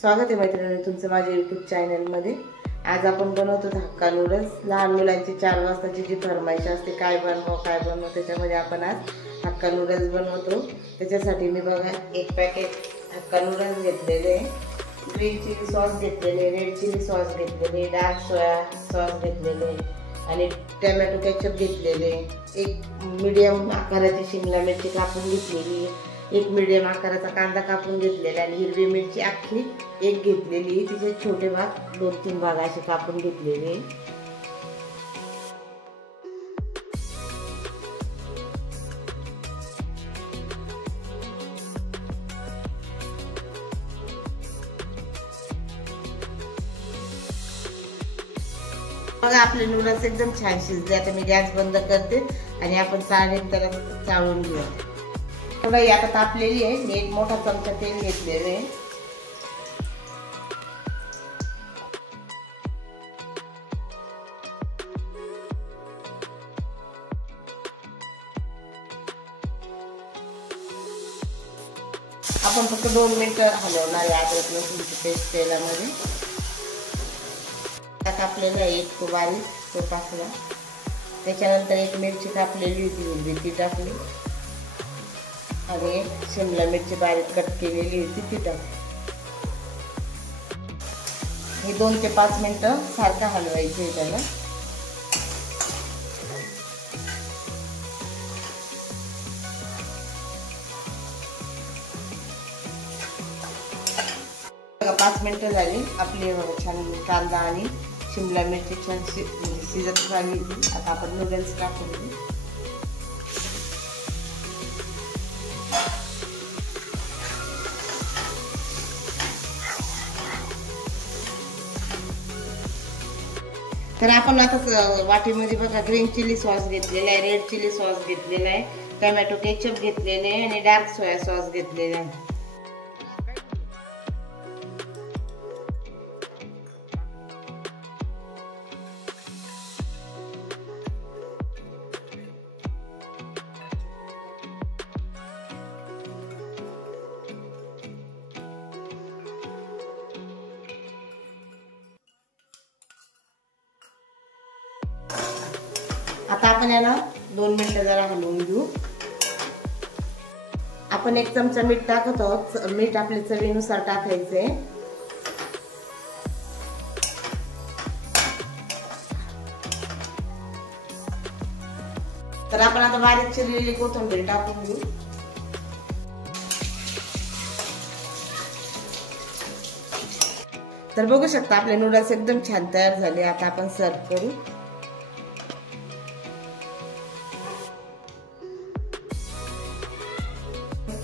स्वागत आहे मैत्रिणी तुमचं माझ्या YouTube चॅनलमध्ये। आज आपण बनवतो हक्का नूडल्स। लहान मुलांची 4 वाजताची जी फरमाईश असते काय बनवू त्याच्यामध्ये आपण आज हक्का नूडल्स बनवतो। त्याच्यासाठी मी बघा एक पॅकेट हक्का नूडल्स घेतलेले, ग्रीन चिली सॉस घेतलेले, रेड चिली सॉस घेतलेले, डार्क सोया सॉस घेतलेले आणि टोमॅटो केचप घेतलेले, एक मीडियम आकाराची शिमला मिरची कापून घेतलेली, एक मीडियम आकाराचा कांदा कापून घेतलेला आणि हिरवी मिरची अख्खी एक घेतलेली, तिचे छोटे भाग 2-3 भाग असे कापून घेतलेले। बघा आपले नूडल्स एकदम छान शिजले। आता मी गॅस बंद करते आणि आपण चाळून त्याला चाळून घेऊ। कढई आता तापलेली आहे। मी एक मोठा चमचा तेल घेतलेले आहे। आपण फक्त 2 मिनिटं हलवणार आहे अद्रक लसूणची पेस्ट तेलामध्ये। कापलेला एक तो बारीक तो टाकला, त्याच्यानंतर एक मिरची कापलेली होती ती टाकली आणि एक शिमला मिरची बारीक कट केलेली होती ती टाकली। हे 2 ते 5 मिनिटं सारखं हलवायचं आहे त्याला। बघा 5 मिनिटं झाली आपली छान कांदा आणि शिमला मिरची छान शिजत झाली होती। आता आपण नूडल्स टाकून घेऊ। तर आपण आता वाटीमध्ये बघा ग्रीन चिली सॉस घेतलेला आहे, रेड चिली सॉस घेतलेला आहे, टोमॅटो केचप घेतलेले आहे आणि डार्क सोया सॉस घेतलेला आहे। आता आपण याला 2 मिनिटं जरा हलवून घेऊ। आपण 1 चमचा मीठ टाकत आहोत। मीठ आपल्या चवीनुसार टाकायचे। तर आपण आता बारीक चिरलेली कोथिंबीर टाकून घेऊ। तर बघू शकता आपले नूडल्स एकदम छान तयार झाले। आता आपण सर्व करू।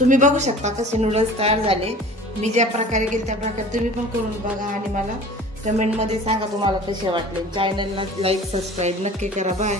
तुम्ही बघू शकता कसे नूडल्स तयार झाले। मी ज्या प्रकारे केले त्या प्रकारे तुम्ही पण करून बघा आणि मला कमेंट मध्ये सांगा तुम्हाला कसे वाटले। चॅनलला लाईक सबस्क्राईब नक्की करा। बाय।